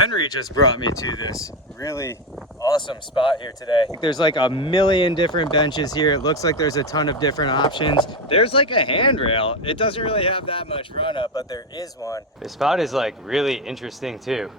Henry just brought me to this really awesome spot here today. There's like a million different benches here. It looks like there's a ton of different options. There's like a handrail. It doesn't really have that much run up, but there is one. This spot is like really interesting too.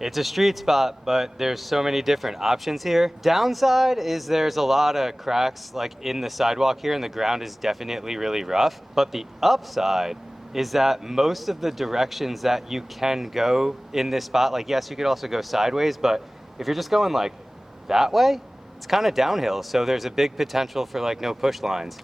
It's a street spot, but there's so many different options here. Downside is there's a lot of cracks like in the sidewalk here, and the ground is definitely really rough. But the upside is that most of the directions that you can go in this spot, like yes, you could also go sideways, but if you're just going like that way, it's kind of downhill. So there's a big potential for like no push lines.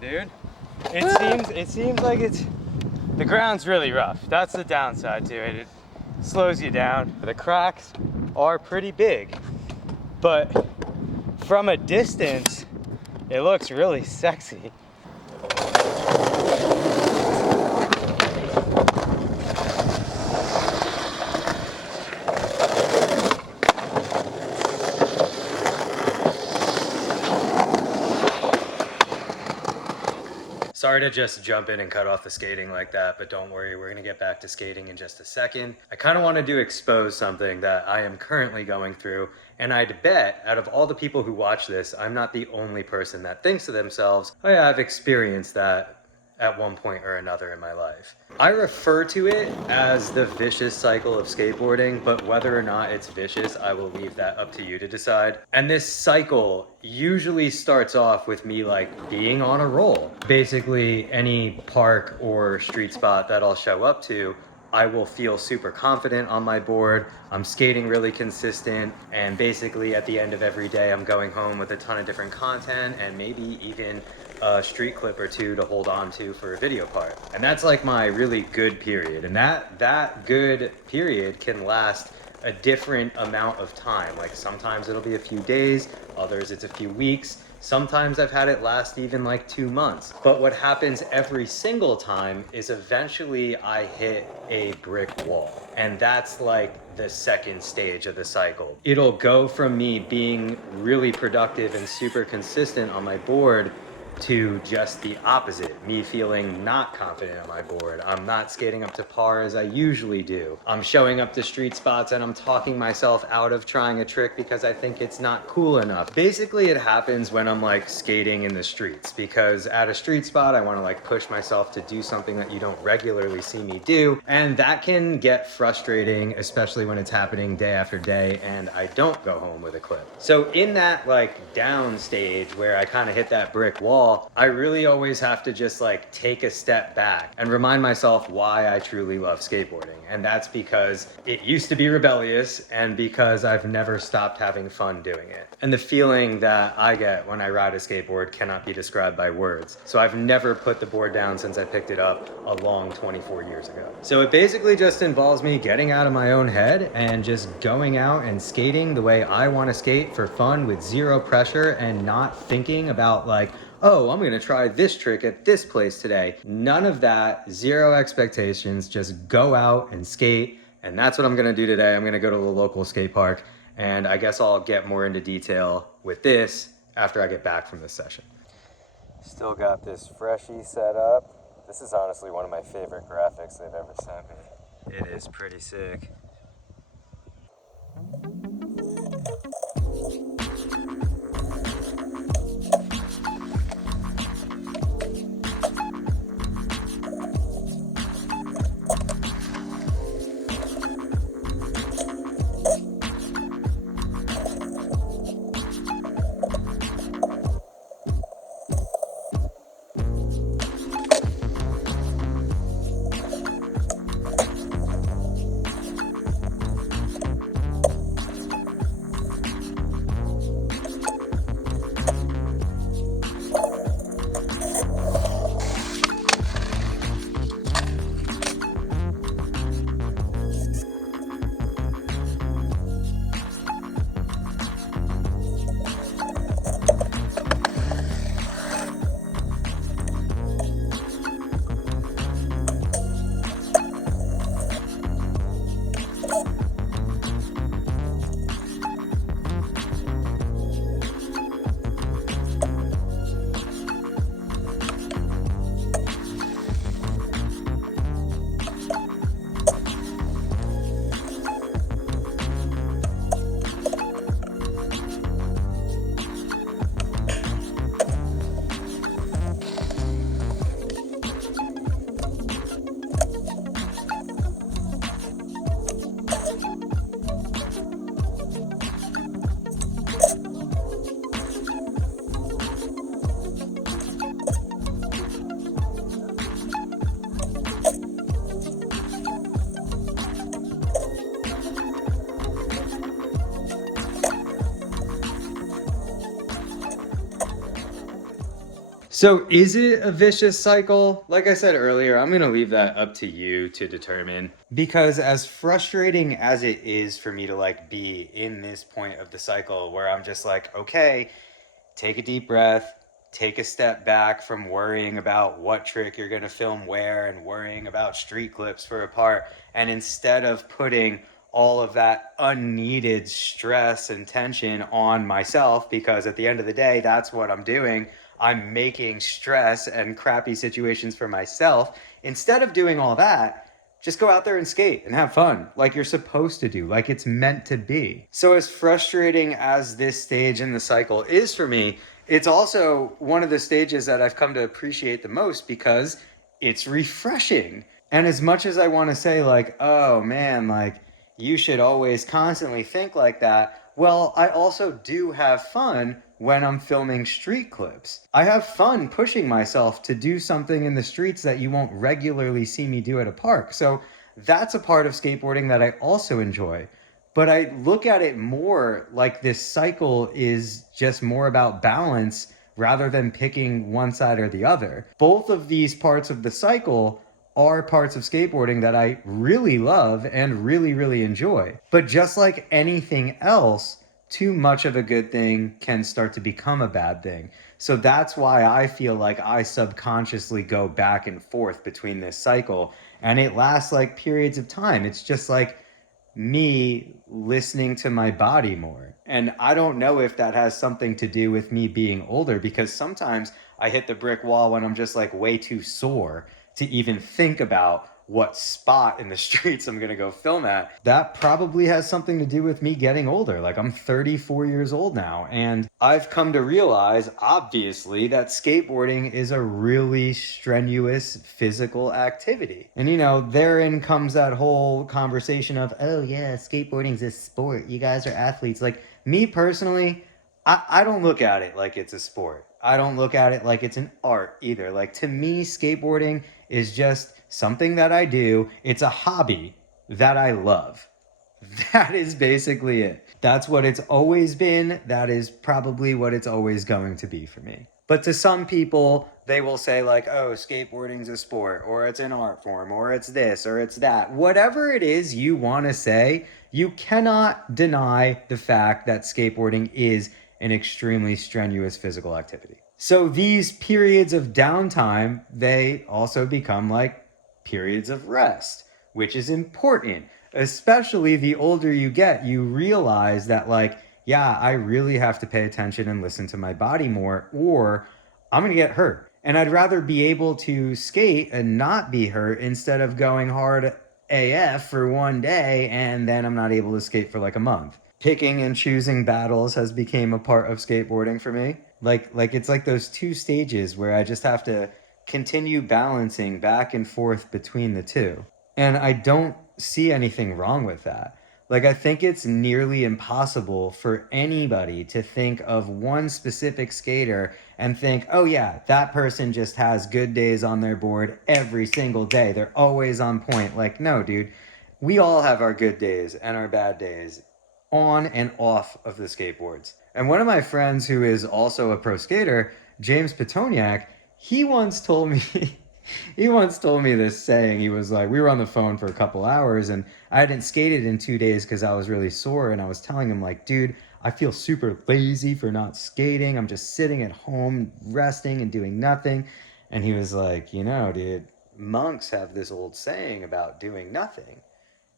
Dude, it seems like the ground's really rough. That's the downside to it. It slows you down. The cracks are pretty big, but from a distance it looks really sexy. Sorry to just jump in and cut off the skating like that, but don't worry, we're gonna get back to skating in just a second. I kind of wanted to expose something that I am currently going through, and I'd bet out of all the people who watch this, I'm not the only person that thinks to themselves, oh yeah, I've experienced that at one point or another in my life. I refer to it as the vicious cycle of skateboarding, but whether or not it's vicious, I will leave that up to you to decide. And this cycle usually starts off with me like being on a roll. Basically, any park or street spot that I'll show up to, I will feel super confident on my board. I'm skating really consistent, and basically at the end of every day, I'm going home with a ton of different content and maybe even a street clip or two to hold on to for a video part. And that's like my really good period. And that good period can last a different amount of time. Like sometimes it'll be a few days, others it's a few weeks. Sometimes I've had it last even like 2 months. But what happens every single time is eventually I hit a brick wall. And that's like the second stage of the cycle. It'll go from me being really productive and super consistent on my board to just the opposite, me feeling not confident on my board. I'm not skating up to par as I usually do. I'm showing up to street spots and I'm talking myself out of trying a trick because I think it's not cool enough. Basically, it happens when I'm like skating in the streets, because at a street spot, I want to like push myself to do something that you don't regularly see me do. And that can get frustrating, especially when it's happening day after day and I don't go home with a clip. So in that like down stage where I kind of hit that brick wall, I really always have to just like take a step back and remind myself why I truly love skateboarding. And that's because it used to be rebellious and because I've never stopped having fun doing it. And the feeling that I get when I ride a skateboard cannot be described by words. So I've never put the board down since I picked it up a long 24 years ago. So it basically just involves me getting out of my own head and just going out and skating the way I want to skate for fun with zero pressure and not thinking about like, oh, I'm gonna try this trick at this place today. None of that, zero expectations, just go out and skate. And that's what I'm gonna do today. I'm gonna go to the local skate park, and I guess I'll get more into detail with this after I get back from this session. Still got this freshie set up. This is honestly one of my favorite graphics they've ever sent me. It is pretty sick. So is it a vicious cycle? Like I said earlier, I'm going to leave that up to you to determine, because as frustrating as it is for me to like be in this point of the cycle where I'm just like, okay, take a deep breath, take a step back from worrying about what trick you're going to film where and worrying about street clips for a part. And instead of putting all of that unneeded stress and tension on myself, because at the end of the day, that's what I'm doing. I'm making stress and crappy situations for myself. Instead of doing all that, just go out there and skate and have fun like you're supposed to do, like it's meant to be. So, as frustrating as this stage in the cycle is for me, it's also one of the stages that I've come to appreciate the most because it's refreshing. And as much as I want to say, like, oh man, like, you should always constantly think like that, well, I also do have fun when I'm filming street clips. I have fun pushing myself to do something in the streets that you won't regularly see me do at a park. So that's a part of skateboarding that I also enjoy. But I look at it more like this cycle is just more about balance rather than picking one side or the other. Both of these parts of the cycle are parts of skateboarding that I really love and really, really enjoy. But just like anything else, too much of a good thing can start to become a bad thing. So that's why I feel like I subconsciously go back and forth between this cycle. And it lasts like periods of time. It's just like me listening to my body more. And I don't know if that has something to do with me being older, because sometimes I hit the brick wall when I'm just like way too sore to even think about what spot in the streets I'm gonna go film at. That probably has something to do with me getting older. Like, I'm 34 years old now, and I've come to realize, obviously, that skateboarding is a really strenuous physical activity. And therein comes that whole conversation of, oh yeah, skateboarding's a sport. You guys are athletes. Like, me personally, I don't look at it like it's a sport. I don't look at it like it's an art either. Like, to me, skateboarding is just something that I do. It's a hobby that I love. That is basically it. That's what it's always been. That is probably what it's always going to be for me. But to some people, they will say, like, oh, skateboarding's a sport, or it's an art form, or it's this, or it's that. Whatever it is you want to say, you cannot deny the fact that skateboarding is an extremely strenuous physical activity. So these periods of downtime, they also become like periods of rest, which is important. Especially the older you get, you realize that, like, yeah, I really have to pay attention and listen to my body more, or I'm going to get hurt. And I'd rather be able to skate and not be hurt instead of going hard AF for one day and then I'm not able to skate for like a month. Picking and choosing battles has become a part of skateboarding for me. Like it's like those two stages where I just have to continue balancing back and forth between the two. And I don't see anything wrong with that. Like, I think it's nearly impossible for anybody to think of one specific skater and think, oh, yeah, that person just has good days on their board every single day. They're always on point. Like, no, dude, we all have our good days and our bad days on and off of the skateboards. And one of my friends who is also a pro skater, James Petoniak, he once told me he once told me this saying. He was like, we were on the phone for a couple hours and I hadn't skated in 2 days because I was really sore. And I was telling him, like, dude, I feel super lazy for not skating. I'm just sitting at home resting and doing nothing. And he was like, dude, monks have this old saying about doing nothing.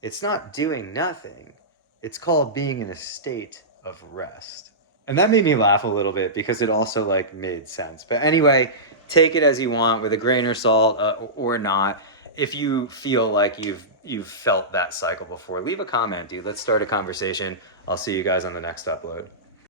It's not doing nothing. It's called being in a state of rest. And that made me laugh a little bit because it also like made sense. But anyway, take it as you want with a grain of salt or not. If you feel like you've felt that cycle before, leave a comment, dude. Let's start a conversation. I'll see you guys on the next upload.